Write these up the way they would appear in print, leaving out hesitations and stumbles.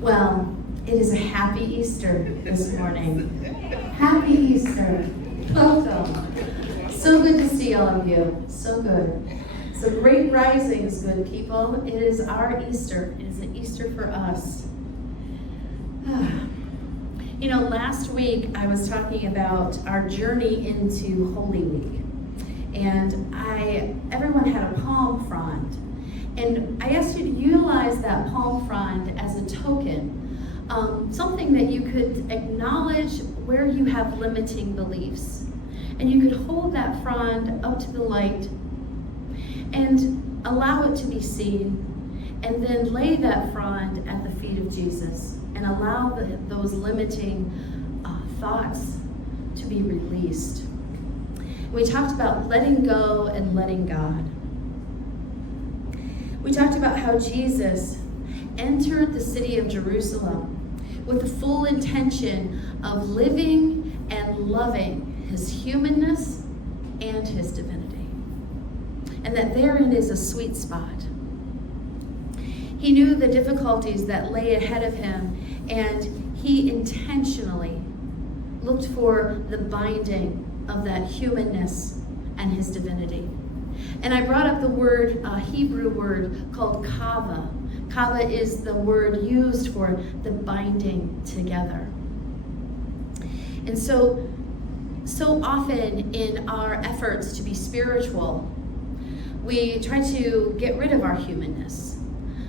Well, it is a happy Easter this morning. Happy Easter. Welcome. So good to see all of you. So good. So great risings, good people. It is our Easter. It is an Easter for us. You know, last week I was talking about our journey into Holy Week. And everyone had a palm frond. And I asked you to utilize that palm frond as a token, something that you could acknowledge where you have limiting beliefs. And you could hold that frond up to the light and allow it to be seen, and then lay that frond at the feet of Jesus and allow those limiting thoughts to be released. We talked about letting go and letting God. We talked about how Jesus entered the city of Jerusalem with the full intention of living and loving his humanness and his divinity. And that therein is a sweet spot. He knew the difficulties that lay ahead of him, and he intentionally looked for the binding of that humanness and his divinity. And I brought up the word, Hebrew word called kava. Kava is the word used for the binding together. And so often in our efforts to be spiritual, we try to get rid of our humanness.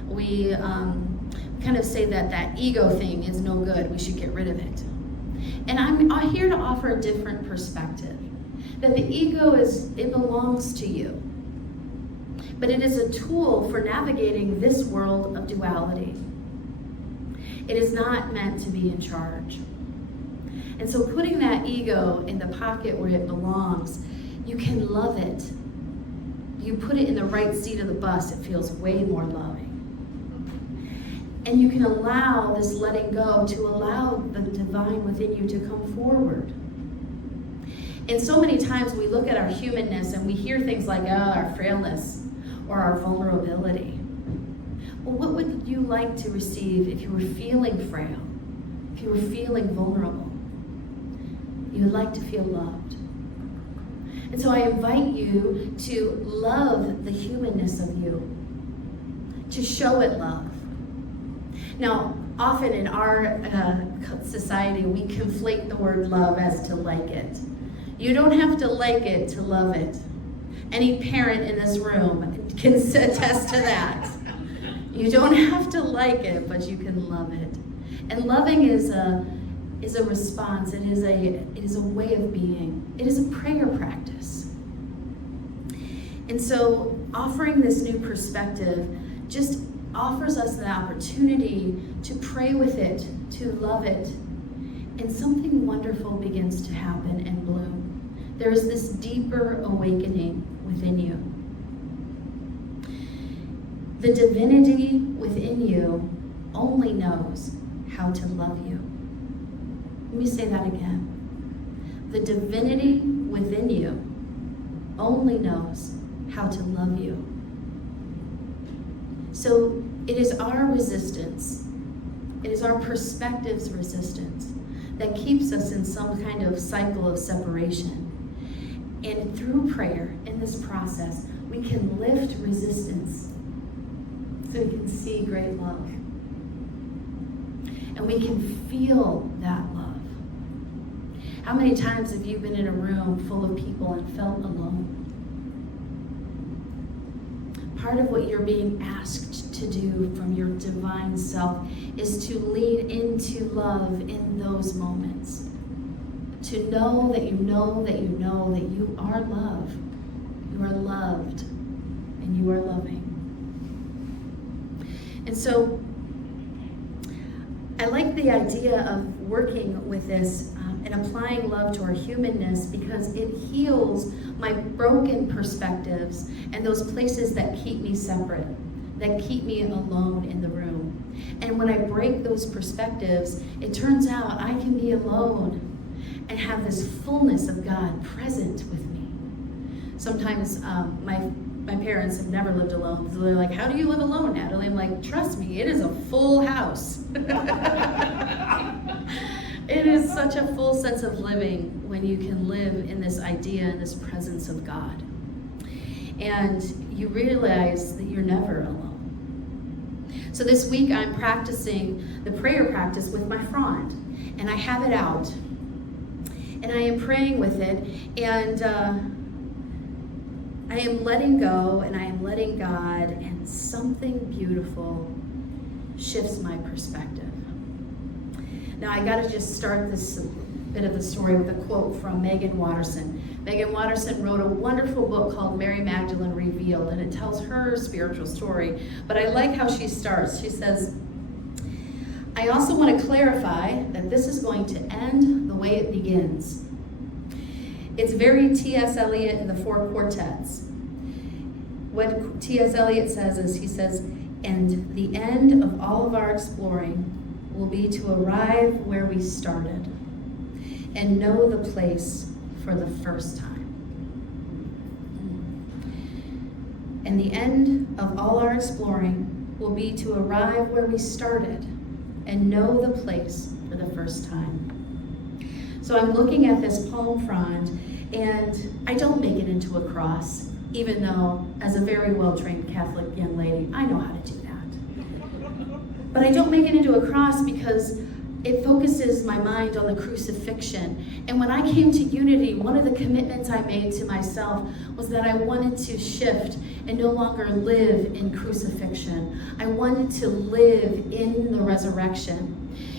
We kind of say that ego thing is no good, we should get rid of it. And I'm here to offer a different perspective. That the ego it belongs to you. But it is a tool for navigating this world of duality. It is not meant to be in charge. And so putting that ego in the pocket where it belongs, you can love it. You put it in the right seat of the bus, it feels way more loving. And you can allow this letting go to allow the divine within you to come forward. And so many times we look at our humanness and we hear things like, our frailness or our vulnerability. Well, what would you like to receive if you were feeling frail, if you were feeling vulnerable? You would like to feel loved. And so I invite you to love the humanness of you, to show it love. Now, often in our society, we conflate the word love as to like it. You don't have to like it to love it. Any parent in this room can attest to that. You don't have to like it, but you can love it. And loving is a response. It is a way of being. It is a prayer practice. And so offering this new perspective just offers us the opportunity to pray with it, to love it, and something wonderful begins to happen and bloom. There is this deeper awakening within you. The divinity within you only knows how to love you. Let me say that again. The divinity within you only knows how to love you. So it is our resistance, it is our perspective's resistance that keeps us in some kind of cycle of separation. And through prayer, in this process, we can lift resistance so we can see great love. And we can feel that love. How many times have you been in a room full of people and felt alone? Part of what you're being asked to do from your divine self is to lean into love in those moments. To know that you know that you know that you are love. You are loved and you are loving. And so I like the idea of working with this and applying love to our humanness because it heals my broken perspectives and those places that keep me separate, that keep me alone in the room. And when I break those perspectives, it turns out I can be alone and have this fullness of God present with me. Sometimes my My parents have never lived alone. So they're like, how do you live alone, Natalie? I'm like, trust me, it is a full house. It is such a full sense of living when you can live in this idea and this presence of God. And you realize that you're never alone. So this week I'm practicing the prayer practice with my frond, and I have it out. And I am praying with it, and I am letting go, and I am letting God, and something beautiful shifts my perspective. Now I got to just start this bit of the story with a quote from Megan Watterson. Megan Watterson wrote a wonderful book called Mary Magdalene Revealed, and it tells her spiritual story. But I like how she starts. She says, I also want to clarify that this is going to end the way it begins. It's very T.S. Eliot in the Four Quartets. What T.S. Eliot says is, he says, and the end of all of our exploring will be to arrive where we started and know the place for the first time. And the end of all our exploring will be to arrive where we started and know the place for the first time. So I'm looking at this palm frond, and I don't make it into a cross, even though as a very well-trained Catholic young lady, I know how to do that. But I don't make it into a cross because it focuses my mind on the crucifixion. And when I came to Unity, one of the commitments I made to myself was that I wanted to shift and no longer live in crucifixion. I wanted to live in the resurrection.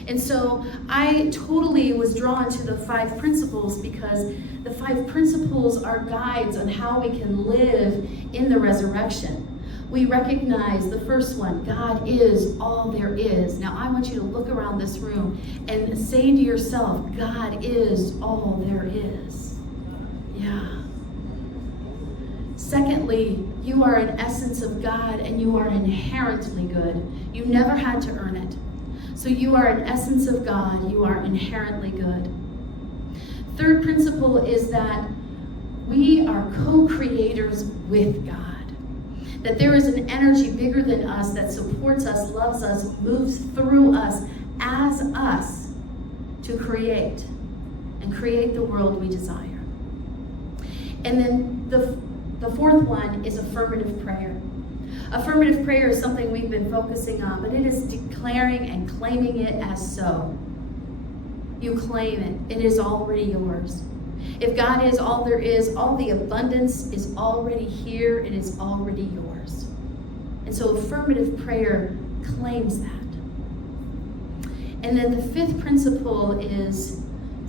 And so I totally was drawn to the 5 principles, because the 5 principles are guides on how we can live in the resurrection. We recognize the first one, God is all there is. Now I want you to look around this room and say to yourself, God is all there is. Yeah. Secondly, you are an essence of God, and you are inherently good. You never had to earn it. So you are an essence of God. You are inherently good. Third principle is that we are co-creators with God. That there is an energy bigger than us that supports us, loves us, moves through us, as us, to create and create the world we desire. And then the fourth one is affirmative prayer. Affirmative prayer is something we've been focusing on, but it is declaring and claiming it as so. You claim it. It is already yours. If God is all there is, all the abundance is already here. It is already yours. And so affirmative prayer claims that. And then the fifth principle is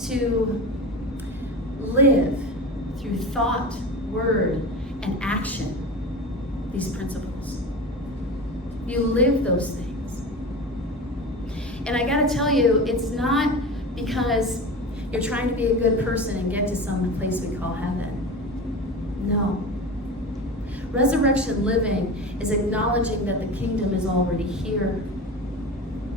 to live through thought, word, and action these principles. You live those things. And I gotta tell you, it's not because you're trying to be a good person and get to some place we call heaven. No. Resurrection living is acknowledging that the kingdom is already here.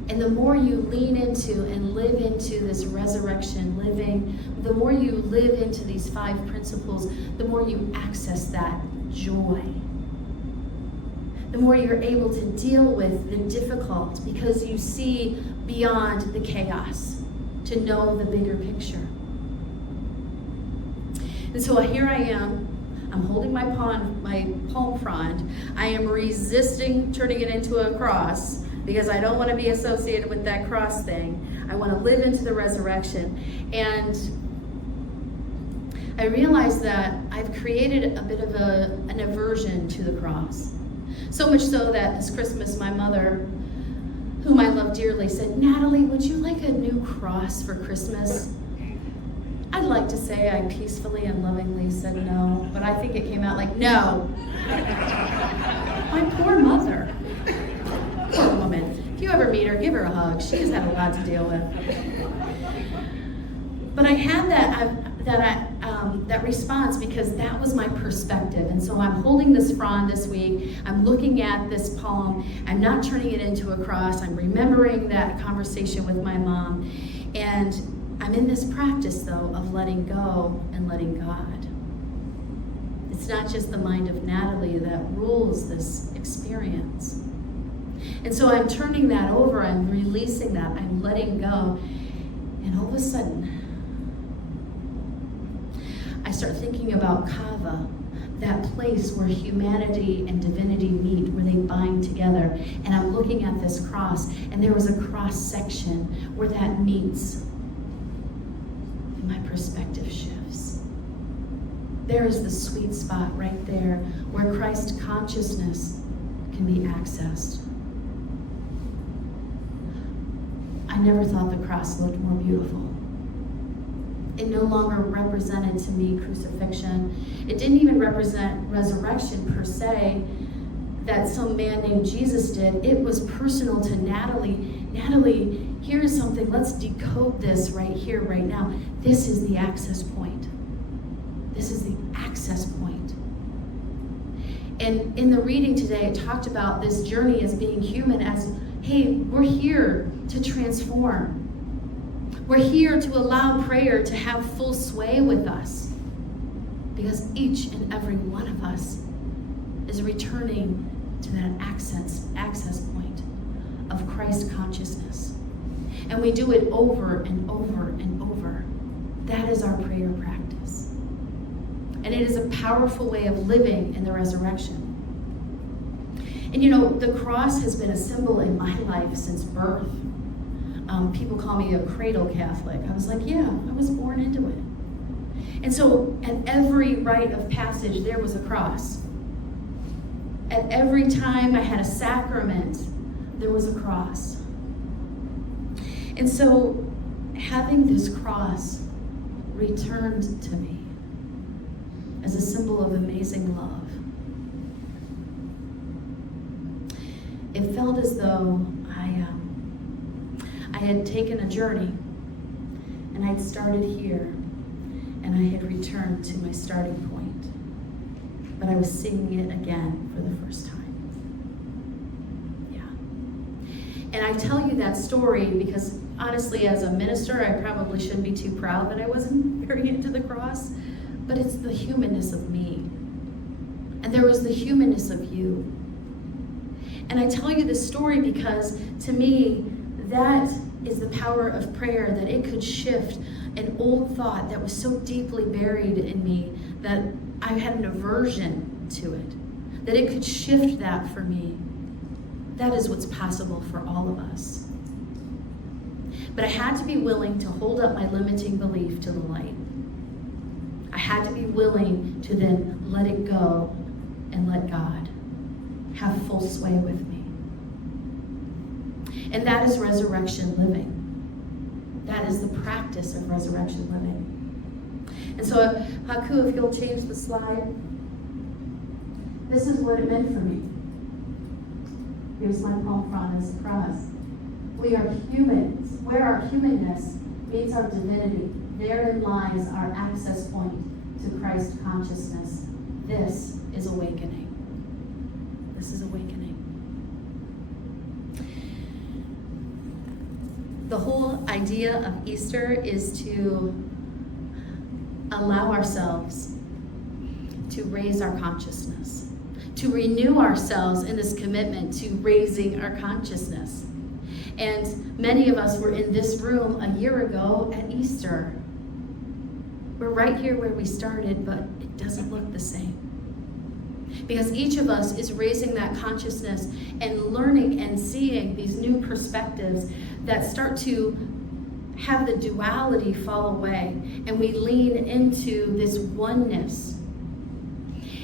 And the more you lean into and live into this resurrection living, the more you live into these 5 principles, the more you access that joy. The more you're able to deal with the difficult, because you see beyond the chaos to know the bigger picture. And so here I am. I'm holding my palm frond. I am resisting turning it into a cross because I don't want to be associated with that cross thing. I want to live into the resurrection. And I realized that I've created a bit of an aversion to the cross. So much so that this Christmas, my mother, whom I love dearly, said, Natalie, would you like a new cross for Christmas? I'd like to say I peacefully and lovingly said no, but I think it came out like, no. My poor mother. Poor woman. If you ever meet her, give her a hug. She has had a lot to deal with. But I had that response because that was my perspective. And so I'm holding this frond this week. I'm looking at this palm. I'm not turning it into a cross. I'm remembering that conversation with my mom. And I'm in this practice, though, of letting go and letting God. It's not just the mind of Natalie that rules this experience. And so I'm turning that over, I'm releasing that, I'm letting go. And all of a sudden, I start thinking about Kava, that place where humanity and divinity meet, where they bind together. And I'm looking at this cross, and there was a cross section where that meets. And my perspective shifts. There is the sweet spot right there where Christ consciousness can be accessed. I never thought the cross looked more beautiful. It no longer represented to me crucifixion. It didn't even represent resurrection per se, that some man named Jesus did. It was personal to Natalie. Natalie, here's something. Let's decode this right here, right now. This is the access point. This is the access point. And in the reading today, it talked about this journey as being human, as, hey, we're here to transform. We're here to allow prayer to have full sway with us, because each and every one of us is returning to that access point of Christ consciousness. And we do it over and over and over. That is our prayer practice. And it is a powerful way of living in the resurrection. And you know, the cross has been a symbol in my life since birth. People call me a cradle Catholic. I was like, yeah, I was born into it. And so at every rite of passage, there was a cross. At every time I had a sacrament, there was a cross. And so having this cross returned to me as a symbol of amazing love. It felt as though I had taken a journey, and I'd started here, and I had returned to my starting point. But I was seeing it again for the first time. Yeah. And I tell you that story because, honestly, as a minister, I probably shouldn't be too proud that I wasn't very into the cross, but it's the humanness of me. And there was the humanness of you. And I tell you this story because, to me, that is the power of prayer, that it could shift an old thought that was so deeply buried in me that I had an aversion to it, that it could shift that for me. That is what's possible for all of us. But I had to be willing to hold up my limiting belief to the light. I had to be willing to then let it go and let God have full sway with me. And that is resurrection living. That is the practice of resurrection living. And so, Haku, if you'll change the slide. This is what it meant for me. Here's my palm front as a cross. We are humans. Where our humanness meets our divinity, therein lies our access point to Christ consciousness. This is awakening. This is awakening. The whole idea of Easter is to allow ourselves to raise our consciousness, to renew ourselves in this commitment to raising our consciousness. And many of us were in this room a year ago at Easter. We're right here where we started, but it doesn't look the same. Because each of us is raising that consciousness and learning and seeing these new perspectives that start to have the duality fall away, and we lean into this oneness.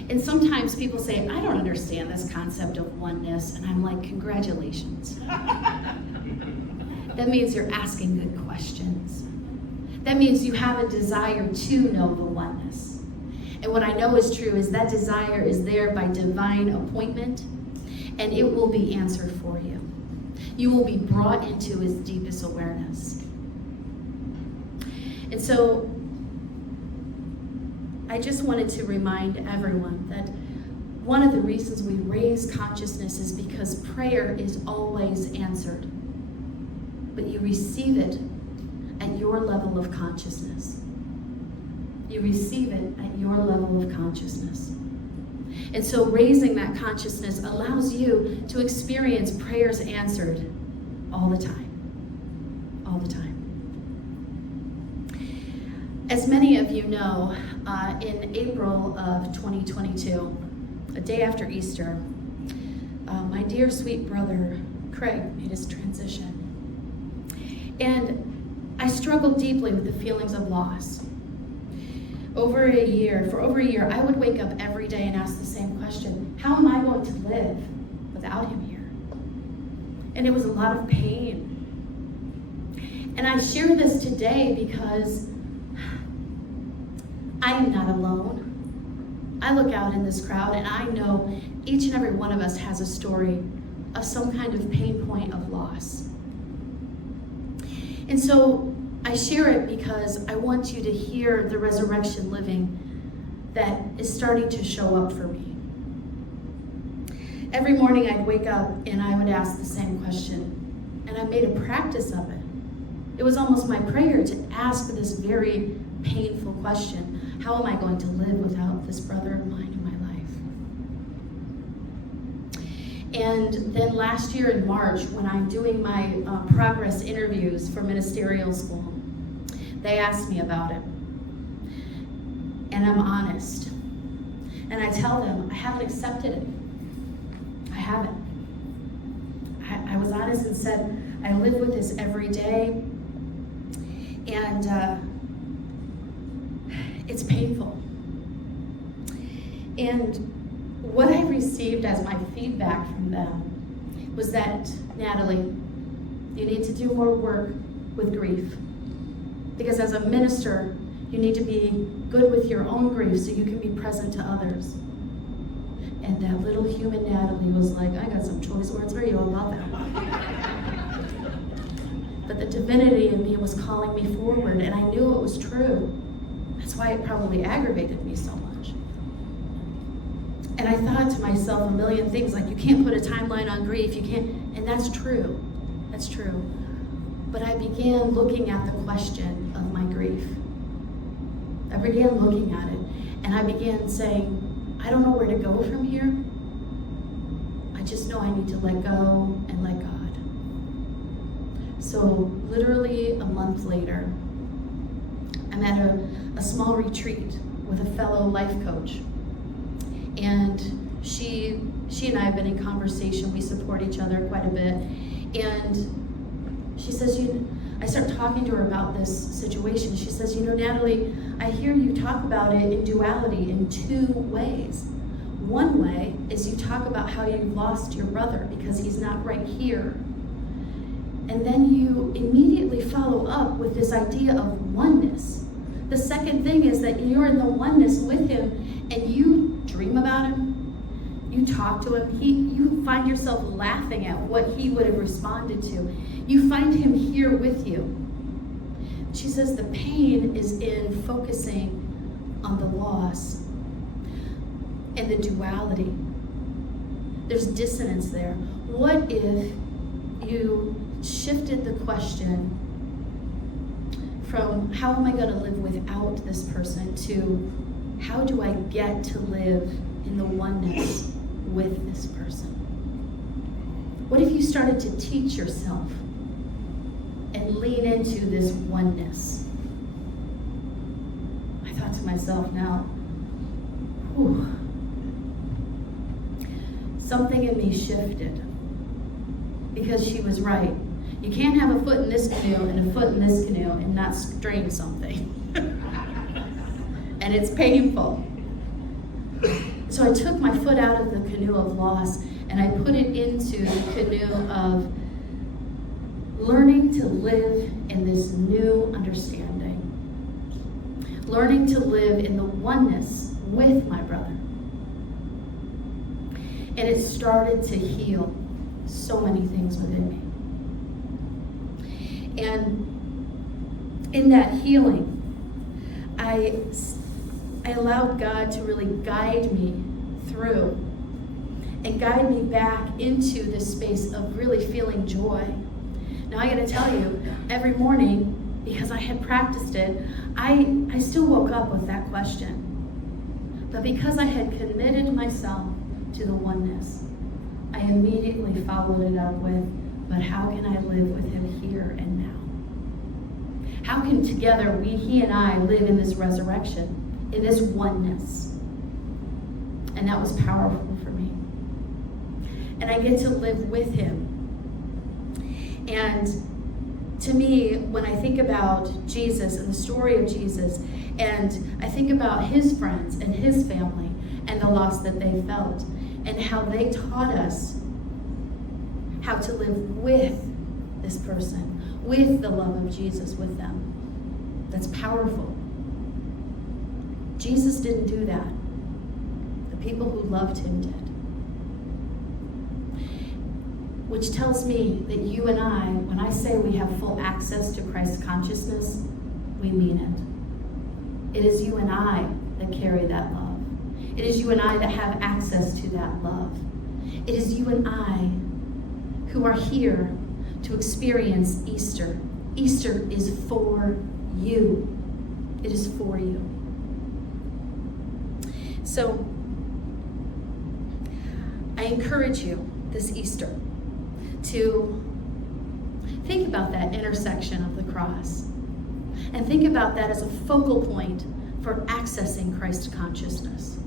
And sometimes people say, I don't understand this concept of oneness, and I'm like, congratulations. That means you're asking good questions. That means you have a desire to know the oneness. And what I know is true is that desire is there by divine appointment, and it will be answered for you. You will be brought into his deepest awareness. And so I just wanted to remind everyone that one of the reasons we raise consciousness is because prayer is always answered. But you receive it at your level of consciousness. You receive it at your level of consciousness. And so raising that consciousness allows you to experience prayers answered all the time. All the time. As many of you know, in April of 2022, a day after Easter, my dear sweet brother Craig made his transition. And I struggled deeply with the feelings of loss. For over a year, I would wake up every day and ask the same question: how am I going to live without him here? And it was a lot of pain. And I share this today because I am not alone. I look out in this crowd and I know each and every one of us has a story of some kind of pain point of loss. And so I share it because I want you to hear the resurrection living that is starting to show up for me. Every morning I'd wake up and I would ask the same question, and I made a practice of it. It was almost my prayer to ask this very painful question: how am I going to live without this brother of mine in my life? And then last year in March, when I'm doing my progress interviews for ministerial school, they asked me about it. And I'm honest. And I tell them, I haven't accepted it. I haven't. I was honest and said, I live with this every day. And it's painful. And what I received as my feedback from them was that, Natalie, you need to do more work with grief. Because as a minister, you need to be good with your own grief so you can be present to others. And that little human Natalie was like, I got some choice words for you about that one. But the divinity in me was calling me forward, and I knew it was true. That's why it probably aggravated me so much. And I thought to myself a million things, like, you can't put a timeline on grief, you can't, and that's true. That's true. But I began looking at the question of my grief. I began looking at it, and I began saying, I don't know where to go from here. I just know I need to let go and let God. So literally a month later, I'm at a small retreat with a fellow life coach. And she and I have been in conversation. We support each other quite a bit. And she says, I start talking to her about this situation. She says, Natalie, I hear you talk about it in duality in two ways. One way is you talk about how you've lost your brother because he's not right here. And then you immediately follow up with this idea of oneness. The second thing is that you're in the oneness with him and you dream about him, you talk to him, you find yourself laughing at what he would have responded to. You find him here with you. She says the pain is in focusing on the loss and the duality. There's dissonance there. What if you shifted the question from how am I going to live without this person to how do I get to live in the oneness with this person? What if you started to teach yourself and lean into this oneness? I thought to myself now, something in me shifted because she was right. You can't have a foot in this canoe and a foot in this canoe and not strain something. And it's painful. So I took my foot out of the canoe of loss and I put it into the canoe of learning to live in this new understanding. Learning to live in the oneness with my brother. And it started to heal so many things within me. And in that healing, I allowed God to really guide me through and guide me back into this space of really feeling joy. Now I gotta tell you, every morning, because I had practiced it, I still woke up with that question. But because I had committed myself to the oneness, I immediately followed it up with, but how can I live with him here and now? How can together he and I live in this resurrection, in this oneness? And that was powerful for me. And I get to live with him. And to me, when I think about Jesus and the story of Jesus, and I think about his friends and his family and the loss that they felt, and how they taught us how to live with this person, with the love of Jesus with them. That's powerful. Jesus didn't do that. The people who loved him did. Which tells me that you and I, when I say we have full access to Christ's consciousness, we mean it. It is you and I that carry that love. It is you and I that have access to that love. It is you and I who are here to experience Easter. Easter is for you. It is for you. So, I encourage you this Easter to think about that intersection of the cross and think about that as a focal point for accessing Christ's consciousness.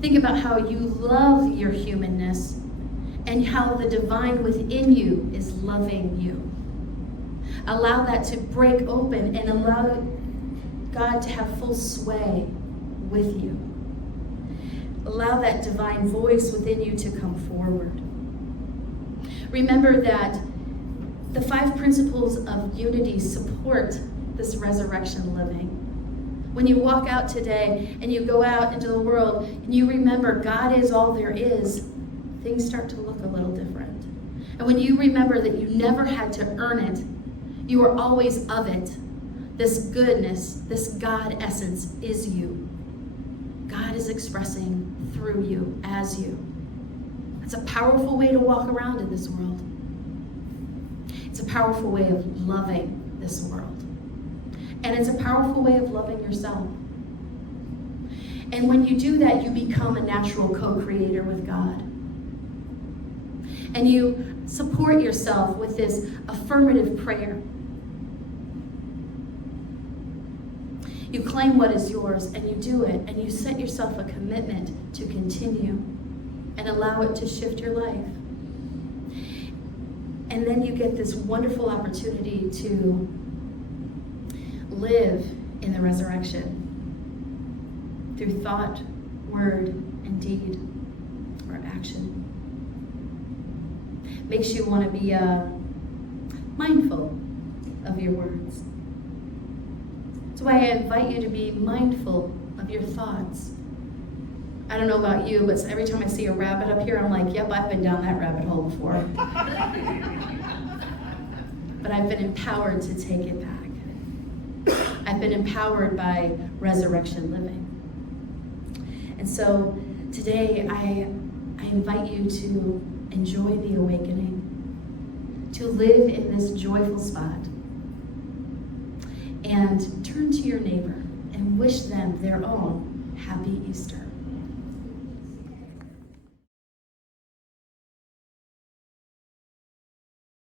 Think about how you love your humanness and how the divine within you is loving you. Allow that to break open and allow God to have full sway with you. Allow that divine voice within you to come forward. Remember that the 5 principles of unity support this resurrection living. When you walk out today and you go out into the world and you remember God is all there is, things start to look a little different. And when you remember that you never had to earn it, you are always of it. This goodness, this God essence is you. God is expressing through you, as you. It's a powerful way to walk around in this world. It's a powerful way of loving this world. And it's a powerful way of loving yourself. And when you do that, you become a natural co-creator with God. And you support yourself with this affirmative prayer. You claim what is yours and you do it, and you set yourself a commitment to continue and allow it to shift your life. And then you get this wonderful opportunity to live in the resurrection through thought, word, and deed, or action. Makes you want to be mindful of your words. That's why I invite you to be mindful of your thoughts. I don't know about you, but every time I see a rabbit up here, I'm like, yep, I've been down that rabbit hole before. But I've been empowered to take it back. I've been empowered by resurrection living. And so today I invite you to enjoy the awakening, to live in this joyful spot, and turn to your neighbor and wish them their own happy Easter.